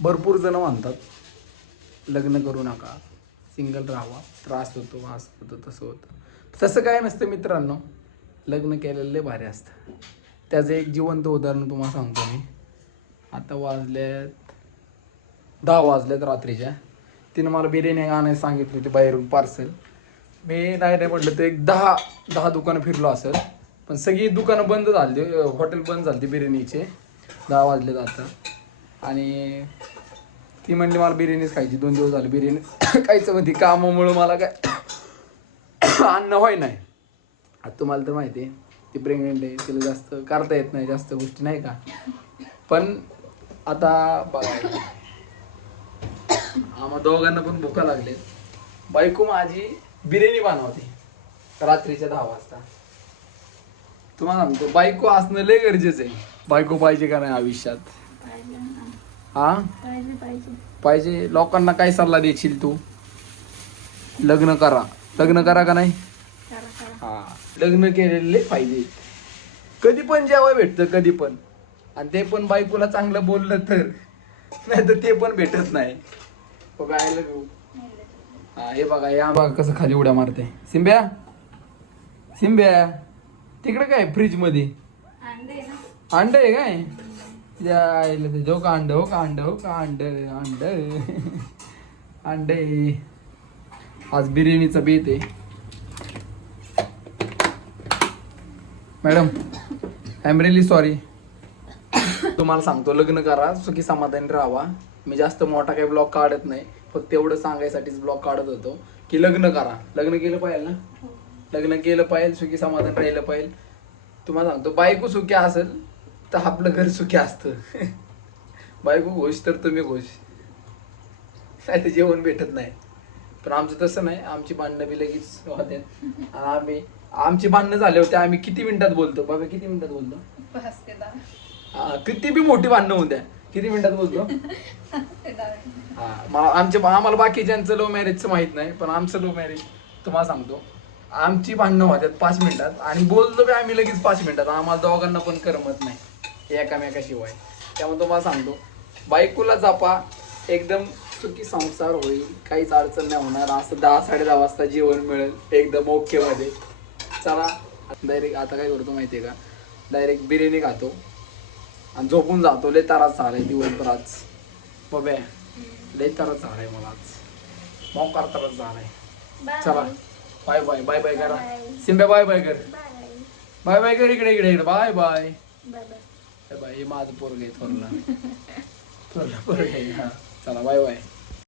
भरपूर जण म्हणतात लग्न करू नका, सिंगल राहावा, त्रास होतो, असं होतं तसं होतं. तसं काय नसतं मित्रांनो, लग्न केलेलं लय भारी असतं. त्याचं एक जिवंत उदाहरण तुम्हाला सांगतो मी. आता वाजल्यात 10 वाजल्यात रात्रीच्या. तिनं मला बिर्याणी आणायला सांगितली होती बाहेरून पार्सल. मी नाही म्हटलं तर एक 10 दुकानं फिरलो असेल, पण सगळी दुकानं बंद झाली, हॉटेल बंद झाली बिर्याणीचे. 10 वाजले आता. आणि ती म्हणली मला बिर्याणीच खायची. 2 दिवस झाले बिर्याणी खायचं म्हणते. कामामुळं मला काय अन्न होय नाही. आता तुम्हाला तर माहिती आहे ती प्रेग्नेंट आहे, तिला जास्त करता येत नाही जास्त गोष्टी नाही का. पण आता बघा, आम्हा दोघांना पण भुका लागले. बायको माझी बिर्याणी बनवते रात्रीच्या 10 वाजता. तुम्हाला सांगतो बायको असणं लय गरजेचं आहे. बायको पाहिजे का नाही आयुष्यात? हा पाहिजे. लोकांना काय सल्ला देशील तू? लग्न करा का नाही? हा, लग्न केलेले पाहिजे. कधी पण जेव्हा भेटतं कधी पण, आणि ते पण बायकोला चांगलं बोललं तर, नाही तर ते पण भेटत नाही. बघायला घेऊ. हा हे बघा, या बघा कसं खाली उड्या मारते. सिंब्या तिकडे काय फ्रीज मध्ये अंड आहे काय? जायला ते हो का अंड आज बिर्याणीचा बेत आहे. Madam I am really sorry. तुम्हाला सांगतो लग्न करा, सुखी समाधानी राहावा. मी जास्त मोठा काही ब्लॉग काढत नाही, फक्त एवढं सांगायसाठीच ब्लॉग काढत होतो की लग्न करा. लग्न केलं पाहिजे ना, लग्न केलं पाहिजे, सुखी समाधान राहिलं पाहिजे. तुम्हाला सांगतो बायको सुखी असेल तर आपलं घर सुखी असतं. बायको खुश तर तुम्ही खुश, नाही तर जेवण भेटत नाही. पण आमचं तसं नाही, आमची भांडणं बी लगेच होते. आणि आमची भांडणं झाले होते, आम्ही किती मिनिटात बोलतो बाबा, किती मिनिटात बोलतो? 5 ते 10. किती बी मोठी भांडणं होऊ द्या, किती मिनिटात बोलतो? आम्हाला बाकीच्यांचं लव्ह मॅरेजचं माहित नाही, पण आमचं लव्ह मॅरेज तुम्हाला सांगतो, आमची भांडणं होत्यात 5 मिनिटात आणि बोलतो बी आम्ही लगेच 5 मिनिटात. आम्हाला दोघांना पण करमत नाही एकामेकाशिवाय. त्यामुळे तुम्हाला सांगतो बायकोला जपा, एकदम सुखी संसार होईल, काहीच अडचण नाही होणार. असं 10-10:30 वाजता जेवण मिळेल एकदम ओके मध्ये. चला डायरेक्ट आता काय करतो माहितीये का, डायरेक्ट बिर्याणी खातो आणि झोपून जातो. लय त्रास झालाय दिवसभर आज बघ्या, लय त्रास झालाय मला आज, मोकार त्रास झालाय. चला बाय बाय. बाय बाय करा सिंब्या, बाय बाय कर. बाय बाय कर, इकडे बाय बाय बाय. हे माझं पोरग आहे थोरला पोरग आहे. हा चला बाय बाय.